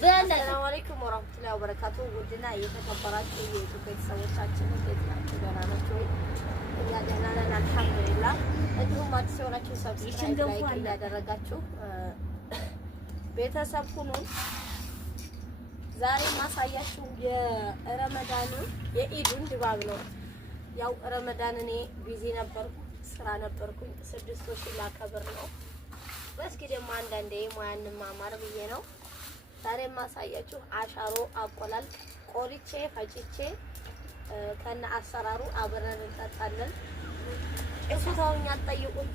ሰላም አለይኩም ወራህመቱላሂ ወበረካቱ። ውድና የተከበራችሁ የዩቲዩብ ቤተሰቦቻችን እንዴት ናችሁ? ደህና ናችሁ ወይ? እኛ ደህና ነን አልሐምዱሊላህ። እንዲሁም አዲስ የሆናችሁ ሰብስክራይብ ላይክ እያደረጋችሁ ቤተሰብ ሁኑ። ዛሬ ማሳያችሁ የረመዳኑ የኢዱን ድባብ ነው። ያው ረመዳን እኔ ቢዚ ነበርኩ፣ ስራ ነበርኩኝ። 6 ላከብር ነው። እስኪ ደግሞ አንዳንዴ ሙያን ማማር ብዬ ነው ዛሬ ማሳያችሁ አሻሮ አቆላል ቆልቼ ፈጭቼ ከነ አሰራሩ አብረን እንጠጣለን። እሱታውኛ አጠይቁኝ።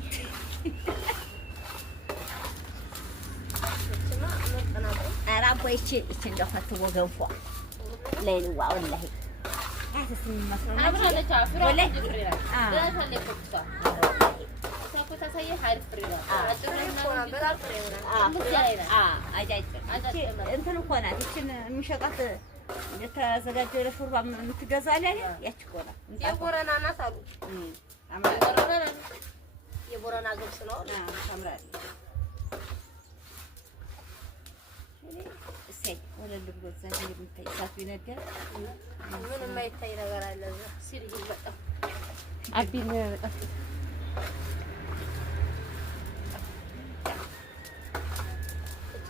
እችማ መጠናቱ አራቦይቼ እቺ እንደፈት ወገንፏ ለይልዋ ወላሂ አትስም መስሎ አብራለች አፍራ ፍሪራ ዳታለ ፈክታ ሳኮታ ሳይ ሀይል ፍሪራ አጥረና በራ ፍሪራ እንትን እኮ ናት። እችን የሚሸጣት የተዘጋጀ ለሾርባ የምትገዛል አይደል? ያቺ እኮ ናት። የቦረና ናት አሉ። የቦረና ገብስ ነው። ታምራለች። እሰይ ወለል ብሎ ዘንድ የምታይ ሳት ቢነደር ምን የማይታይ ነገር አለ እዛ ሲል ይበጣ አቢል በጣም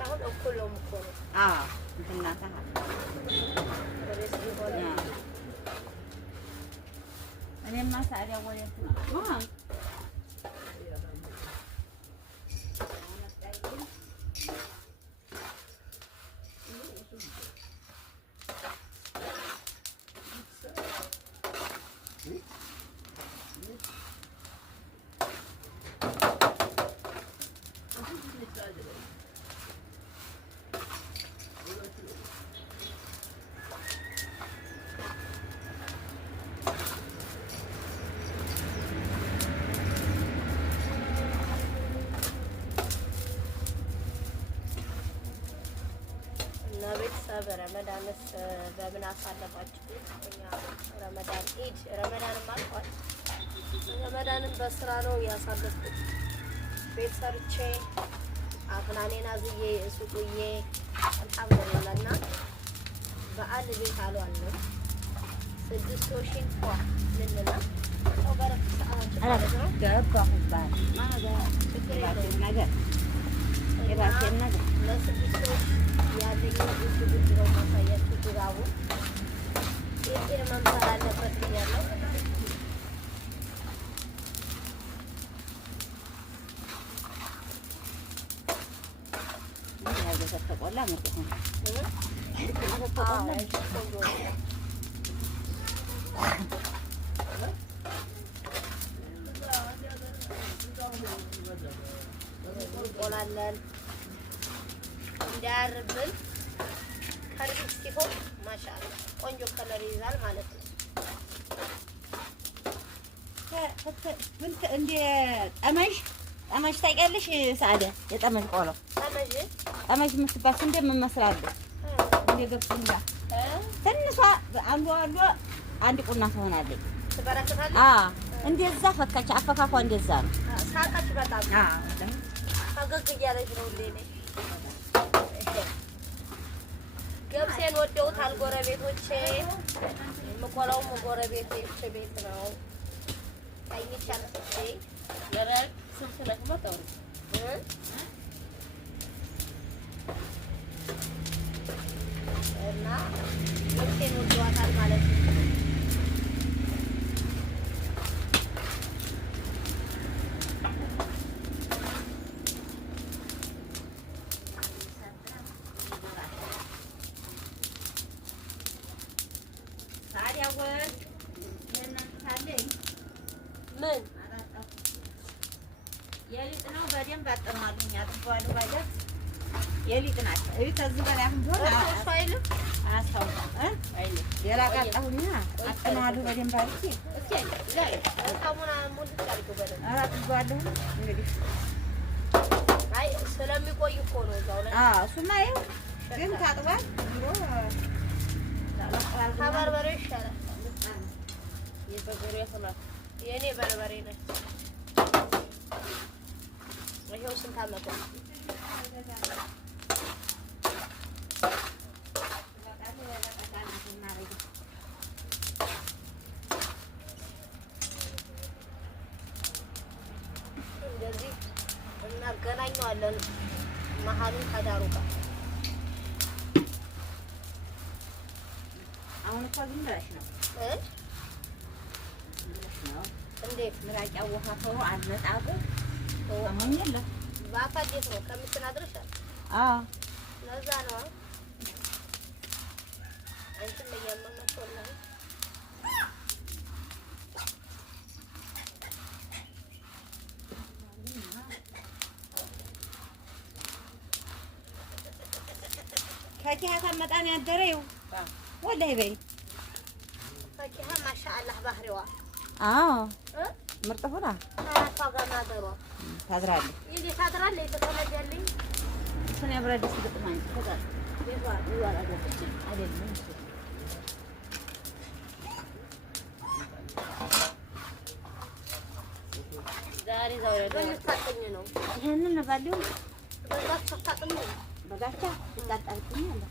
አሁን እኩል ነው እኮ ነው። እንትናታ እኔማ ታዲያ ወዴት ነው? ቤተሰብ ረመዳንስ በምን አሳለፋችሁ? እኛ ረመዳን ኢድ ረመዳንም አልፏል። ረመዳንም በስራ ነው ያሳለፍኩት። ቤት ሰርቼ አፍናኔን አዝዬ ሱቁዬ አልሐምዱሊላህ እና በዓል ቤት አልዋልንም። 6 እንኳ ምንና ሰው ጋር ሰዓታችን ነው ገባሁባት ችግር የለውም ነገር የራሴን ነገር ለስድስት ያለኝ ጉድ ነው ማሳያችሁ። ድባቡ የጤና መምሰል አለበት ብያለሁ። ተቆላ ምርጥ ነው። እንቆላለን እንዳያርብን ከርብ ሲሆን ማሻአላ ቆንጆ ከለር ይዛል ማለት ነው። እንደ ጠመሽ ታውቂያለሽ? ሰዓደ የጠመሽ ቆሎ ጠመሽ የምትባል ስንዴ ምን መስላለች? እንደ ገብስ እንዳ ትንሿ አንዷ አንድ ቁና ትሆናለች። ትበረከታለች። እንደዛ ፈካች። አፈካኳ እንደዛ ነው። ሳቃች በጣም ፈገግ እያለች ነው እንዴ ነኝ ገብሴን ወደውታል ጎረቤቶቼ። የምቆላውም ጎረቤቶቼ ቤት ነው። አይቻል እሺ ለራቅ ስንት ነው እና ገብሴን ወደዋታል ማለት ነው። ምን የሊጥ ነው? በደንብ አጥማሉኝ አጥቷል። ባይደር የሊጥ ናት። እይ ከዚህ በላይ አሁን ሆነ አያስታውቅም አይደል? የላቃጣሁኛ አጥማሉ በደንብ አድርጌ እሺ ላይ ሳሙና ሙሉ ታርጉ በደንብ አጥቷለሁ። እንግዲህ አይ ስለሚቆይ እኮ ነው እዛው ላይ እሱማ ይኸው ግን ታጥቧል። ቢሮ ከበርበሬ ይሻላል። የበርበሬ ያፈላል። የኔ በርበሬ ነች። ይሄው ስንት አመጣ አሁን እኮ ዝም ብለሽ ነው እንዴት ምራቅ ያወፋፈው አልመጣቁ አሁን የለም ባፋዴት ነው ከምትናድርሻል ለዛ ነው አንቺም እያመመሽው ነው ፈኪሀ ታመጣን ያደረው ወላሂ በይ ፈኪሀ ማሻአላህ ባህሪዋ ምርጥ ሆና ታጋናደሯ ታድራለች ይሄ ታድራለች ተተለጀልኝ እሱን ያብራደስ ግጥማኝ ተዛል ይዋላ ገጥች አይደለም ዛሬ ታጠኝ ነው ይሄንን ባለው በዛች ታጠኝ ነው በጋቻ እንዳጣልኩኝ አለ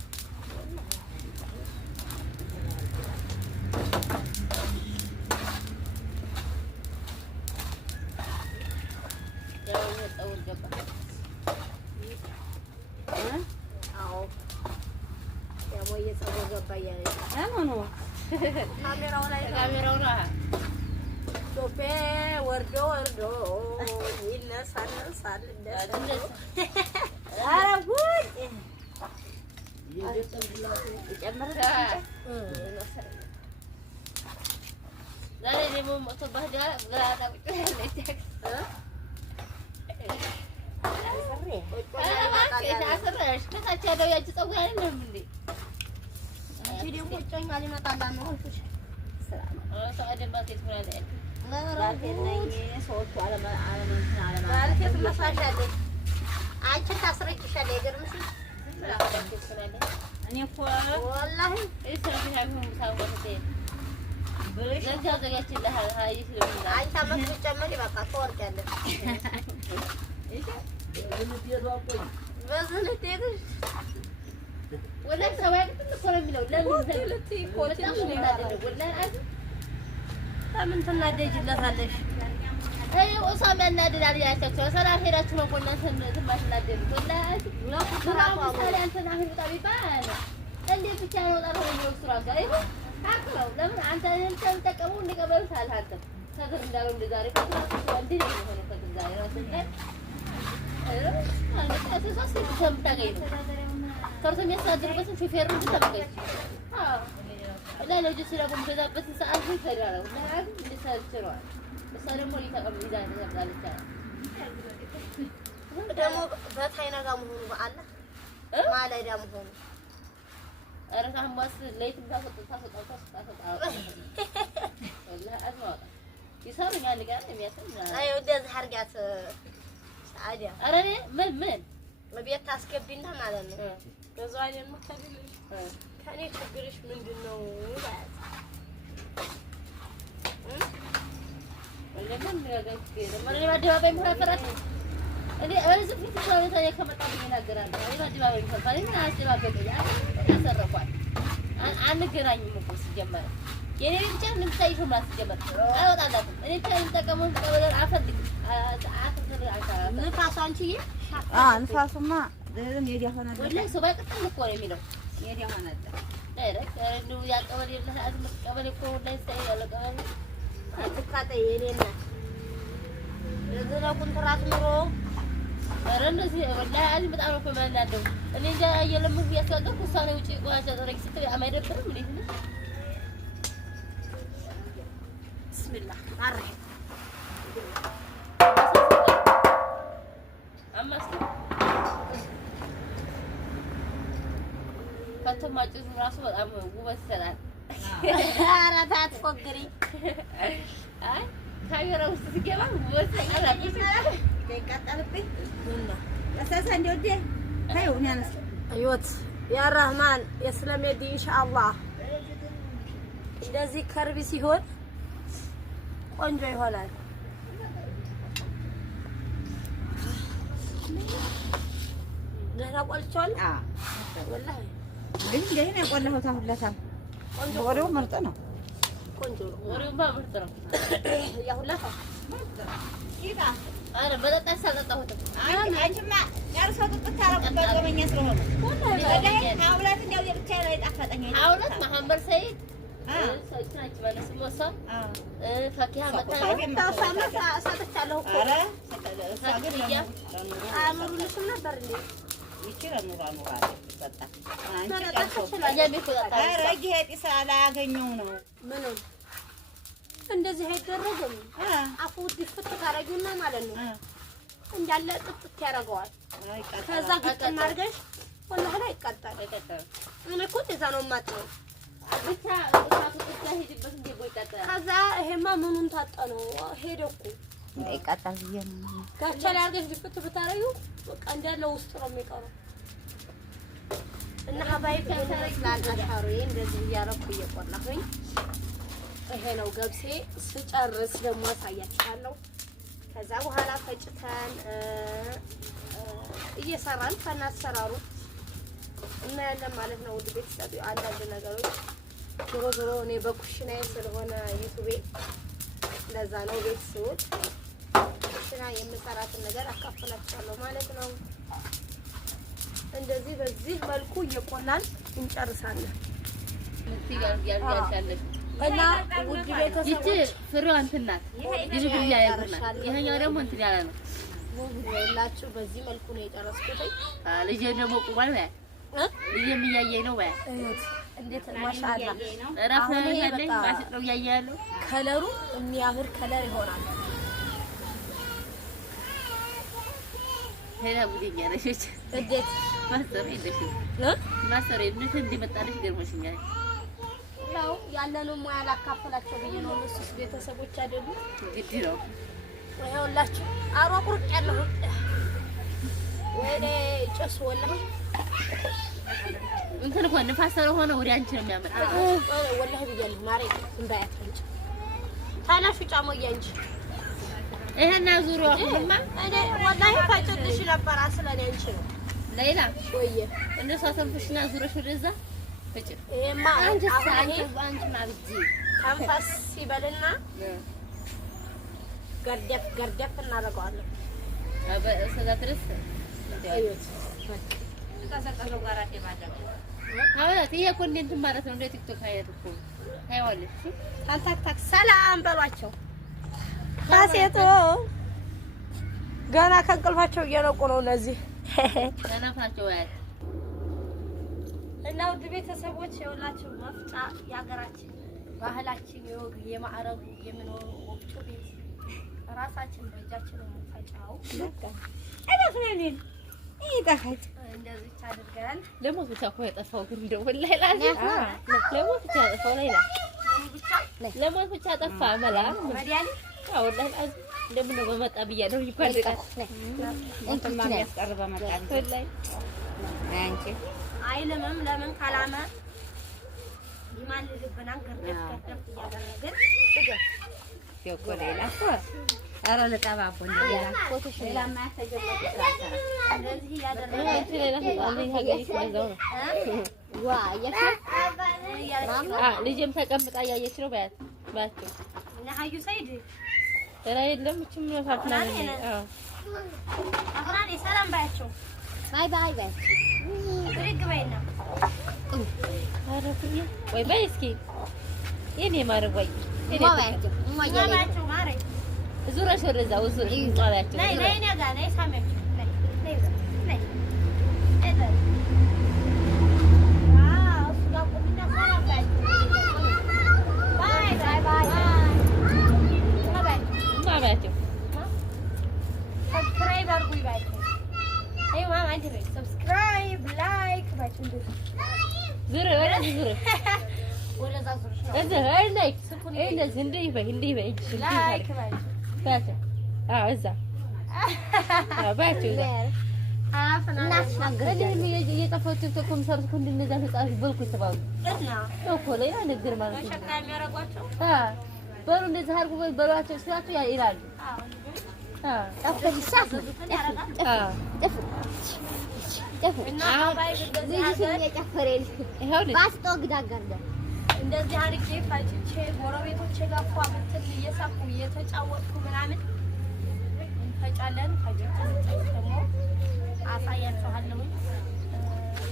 ለምን ትናደጂለታለሽ? ኦሳማ እናደዳል ያቻቸው ሰላም ሄዳችሁ ነው ቆናንተ ትማሽናደዱ ወላሂ ለኩራው አንተና ህልጣ ቢባል እንዴ ብቻ ነው ጣለው ነው ስራ ጋር ይሄ አክለው ለምን አንተ ተጠቀሙ እንደቀበሉ ሳልሀተም ነገር እንዳለው እንደዛሬ እንዴ ነው ሆነ ከዛሬ ራስህ ማለት ተሳስ ተምታገኝ ነው ከርቶ የሚያሳድርበትን ሹፌር ነው ተጠብቀኝ لا لو جيت لكم كذا بس سألت كذا لا عاد لسه تروح بس أنا مولي تقبل إذا قالت دمو بتحينا قامهم بعلا ما لا دمهم أنا كم بس ليت تاخد والله أسمع يصير يعني كذا ميتنا أيوة ده حرقات عادي أراني من ما بيتاسكب بينها معلنا بزواني المختلف ከኔ ችግርሽ ምንድነው? ለምን ያጋጭ ለምን አደባባይ መፈራት እኔ እዚህ ፊት ሰውታ የከመጣው ይናገራል። እኔ አደባባይ መፈራት እኔ አስተባበቀ ያሰረኳል አንገናኝም እኮ ሲጀመር የኔ ብቻ ንምታይ ሹማ ሲጀመር አይወጣላትም። እኔ ብቻ እንጠቀመው ቀበለር አፈልግ ንፋሱ አንቺዬ ንፋሱማ ሜዲያ ሆናል ወላሂ ሰው ባይቀጥል እኮ ነው የሚለው ሜዲያ ሆናል ዳይሬክት እንደው ያቀበል የለህ አዝም ቀበል እኮ ወላሂ ሳይል ቀበል አትካተ የኔና ለዘላ ኮንትራት ኑሮ አረንዚህ ወላሂ አዚ በጣም ነው ከማናደው እኔ እንጃ እየለምኩ ያስቀደኩ ሳኔ ውጪ ጓዛ ደረክ ስትይ አማይደብርም እንዴት ነው ቢስሚላህ አረህ አማስ ከተማጭዙ ራሱ በጣም ውበት ይሰጣል። ኧረ ታትፎግሪ አይ ካሜራ ውስጥ ሲገባ ውበት ይሰጣል። ይቀጣልብኝ እና ለሰሰ እንደውዴ ታዩ ያነስ ህይወት ያ ረህማን የስለሜዲ ኢንሻአላህ እንደዚህ ከርቢ ሲሆን ቆንጆ ይሆናል። ደህና ቆልቻለሁ። ወላሂ ግን ደህና ቆላሁት አሁንለታ ቆንጆ ወሬው ምርጥ ነው። ቆንጆ ወሬው ምርጥ ነው። ያ ሁላታ ምርጥ ነው። ይጋ አረ በጠጣ ሳልጠጣሁት አንቺማ ያርሰው ጥጥት ታረቁበት ገመኛ ስለሆነ ወላሂ አውላት እንደው የብቻ ላይ ጣፈጠኝ አውላት መሐመድ ሰይድ ሰጭናች ማለት ስሞሳ ፈኪያ መጣ ሰጥቻለሁ እኮ ኧረ ፈኪያ አምሩልሽም ነበር እንዴ ይችላል ኑራ ይጠጣ ኧረ ጌጤ ሳላገኘው ነው ምንም እንደዚህ አይደረግም አፉ ድፍት ታረጊውና ማለት ነው እንዳለ ጥጥት ያደርገዋል ከዛ ግጥም አድርገሽ ወላሂ ላይ ይቀጣል እኔ እኮ እንደዛ ነው የማጥነው ብቻ እሳቱ ጥጃ ሄድበት እንደ ቆይጣጣ ከዛ ይሄማ ምኑን ታጠነው ሄደ እኮ ይቀጣል ብዬ ነው ጋቻ ላይ አድርገሽ ድፍት ብታረጊው በቃ እንዳለ ውስጥ ነው የሚቀረው እና ሀባይ ለአሻሩ እንደዚህ እያደረኩ እየቆላሁኝ ይሄ ነው ገብሴ ስጨርስ ደግሞ አሳያችኋለሁ ከዛ በኋላ ፈጭተን እየሰራን ከናሰራሩ እና ያለን ማለት ነው ውድ ቤተሰብ አንዳንድ ነገሮች ዞሮ እኔ በኩሽናዬ ስለሆነ ዩቲዩብ ለዛ ነው ቤት ስውል ኩሽና የምሰራትን ነገር አካፍላችኋለሁ ማለት ነው እንደዚህ በዚህ መልኩ እየቆላን እንጨርሳለን እና ውድ ቤተሰቦች ፍሬው እንትን ናት ድብድብ ያያዩናል ይሄኛው ደግሞ እንትን ያለ ነው ወላችሁ በዚህ መልኩ ነው የጨረስኩት ልጄ ደግሞ ቁማል በያ ልጄም እያየኝ ነው በያ እንዴት ማሻአላ እረፍ ያለኝ ማስጥ ነው እያያለሁ ከለሩ የሚያምር ከለር ይሆናል ሄላ ጉዲኛ ነሽ እንዴት ማስተር ይደሽ ማስተር እንዴት እንዲመጣልሽ ገርሞሽኛል ነው ያለነው ሙያ ላካፈላቸው ብዬ ነው እነሱስ ቤተሰቦች አይደሉ ግድ ነው ወይላችሁ አሯ ቁርጥ ያለው ወደ ጭስ ወላሂ እንትን እኮ ንፋስ ስለሆነ ወደ አንቺ ነው የሚያመጣ ወላሂ ብያለሁ ማሬ እንባያት እንጂ ታናሹ ጫሞዬ እንጂ ይሄና ዙሪያው ሁሉማ እኔ ወላሂ ፈጭልሽ ነበር አስለኔ አንቺ ነው ሌላ ወየ እንደሷ ተንፍሽና ዙረሽ ወደዛ ፈጭ ይሄማ አንቺ ማብጂ ተንፈስ ሲበልና ገርደፍ እናደርገዋለን በሰዛ ድረስ አይወት ተሰቀለው ጋራቴ ባደረገ አውላት ይሄ እኮ እንትን ማለት ነው እንደ ቲክቶክ አይነት እኮ ታይዋለሽ ታንታክታክ ሰላም በሏቸው ካሴቶ ገና ከእንቅልፋቸው እየነቁ ነው እነዚህ ተናፋቸው ያት እና ውድ ቤተሰቦች የሁላችሁ መፍጫ የሀገራችን ባህላችን የወግ የማዕረጉ የምንሆኑ ወፍጮ ቤት ራሳችን በእጃችን የምንፈጫው አይደፍነን ይጣፋጭ እንደዚህ አድርገን ለሞት ብቻ እኮ የጠፋው ግን እንደው ወላሂ ላዚም ለሞት ብቻ የጠፋው ሌላ ለሞት ብቻ ጠፋ መላ መዲያሊ አዎ ወላሂ ላዚም እንደምን ነው በመጣ ብያለሁ ይፈልጋል እንትን ማን ያስቀርበ መጣ ወላሂ አንቺ አይልምም ለምን ካላመ ይማልልብናል ገርደፍ እያደረግን የኮ ሌላ እኮ ኧረ ለጠባቦ እንደሌላ ፎቶሽ ሌላ ማያተጀመረ እንደዚህ እያደረግን አንቺ ሌላ ተጣለኝ ሀገሪቱ ለዛው ነው ዋ ልጄም ተቀምጣ እያየች ነው ባያት ባያቸው እና ሀዩ ሰይድ ሌላ የለም እችም ፋፍና ነው አዎ አፍራኔ ሰላም ባያቸው ባይ ባይ ባይ ብድግ በይና ኧረ ኩዬ ወይ በይ እስኪ የኔ ማረግ ወይ ማባያቸው ማሬ ዙረሽ ወደዛ ዙረሽ ማባያቸው ነይ ነይ ነጋ ነይ ሳሚያቸው ነይ ነይ ነይ ማባያቸው ሰብስክራይብ አድርጉ ይባቸው አይ ማማ አንቺ በይ ሰብስክራይብ ላይክ ባቸው ዙረ ወደዚህ ዙረ ወለዛ ዙረሽ ነው እዚህ አይ ላይክ እንደዚህ እንዲህ በይ ላይክ ባቸው አዎ እዛ አዎ ባቸው እዛ እናስናገረኝ እየጠፋው ቲክቶክ ኮምሰርት ኩንድ እንደዛ ተጻፍ በልኩ ተባሉ እና እኮ ሌላ ነገር ማለት ነው ሸካ የሚያረጓቸው በሉ እንደዚህ አድርጉ በሏቸው ሲላቸው ያ ይላሉ እንደዚህ አድርጌ ፋጭቼ ጎረቤቶቼ ጋር ፏ ብትል እየሳኩ እየተጫወትኩ ምናምን እንፈጫለን። ፈጭተን ደግሞ አሳያችኋለሁ።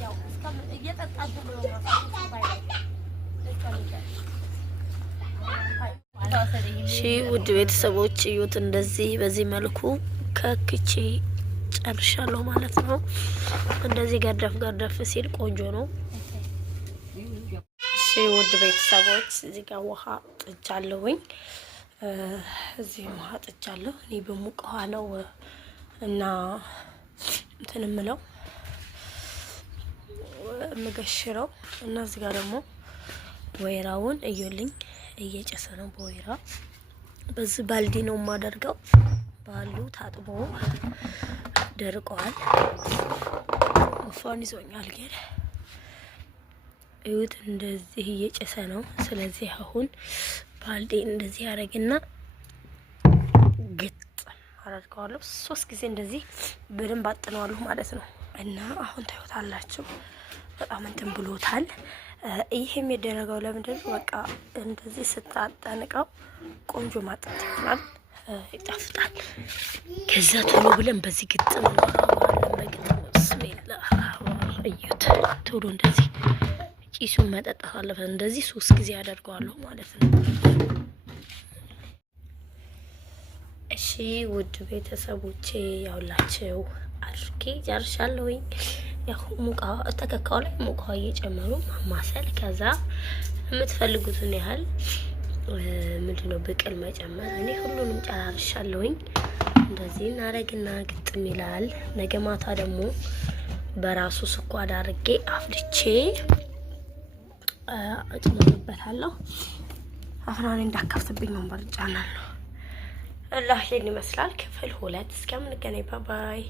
ያው እየጠጣችሁ ብሎ ነው ውድ ቤተሰቦች እዩት። እንደዚህ በዚህ መልኩ ከክቼ ጨርሻለሁ ማለት ነው። እንደዚህ ገርደፍ ሲል ቆንጆ ነው። እሺ ውድ ቤተሰቦች እዚህ ጋር ውሃ ጥጃለሁኝ። እዚህ ውሃ ጥጃለሁ። እኔ በሙቅ ውሃ ነው እና እንትን የምለው የምገሽረው እና እዚህ ጋር ደግሞ ወይራውን እዩልኝ እየጨሰ ነው። በወይራ በዚህ ባልዲ ነው የማደርገው። ባሉ ታጥቦ ደርቀዋል። ወፋን ይዞኛል ግን እዩት። እንደዚህ እየጨሰ ነው። ስለዚህ አሁን ባልዲ እንደዚህ ያደርግና ግጥ አደርገዋለሁ። 3 ጊዜ እንደዚህ በደንብ አጥነዋለሁ ማለት ነው። እና አሁን ታዩታላችሁ በጣም እንትን ብሎታል። ይሄ የሚደረገው ለምንድን ነው? በቃ እንደዚህ ስታጠንቀው ቆንጆ ማጥንት ይሆናል፣ ይጣፍጣል። ከዛ ቶሎ ብለን በዚህ ግጥም እናደርገዋለን። በግጥም ብስሚላህ እዩት። ቶሎ እንደዚህ ጭሱን መጠጣት አለበት። እንደዚህ 3 ጊዜ ያደርገዋለሁ ማለት ነው። እሺ ውድ ቤተሰቦቼ ያውላችሁ አድርጌ ጨርሻለሁኝ። ያው ሙቃ ተከካው ላይ ሙቃ እየጨመሩ ማማሰል። ከዛ የምትፈልጉትን ያህል ምንድነው ብቅል መጨመር። እኔ ሁሉንም ጨራርሻለሁኝ። እንደዚህ እናረግና ግጥም ይላል። ነገ ማታ ደግሞ በራሱ ስኳር አድርጌ አፍልቼ እጨምርበታለሁ። አፍራኔ እንዳካፍትብኝ ወንበር ጫናለሁ። አላህ ይመስላል ክፍል 2 እስከምንገናኝ ባይ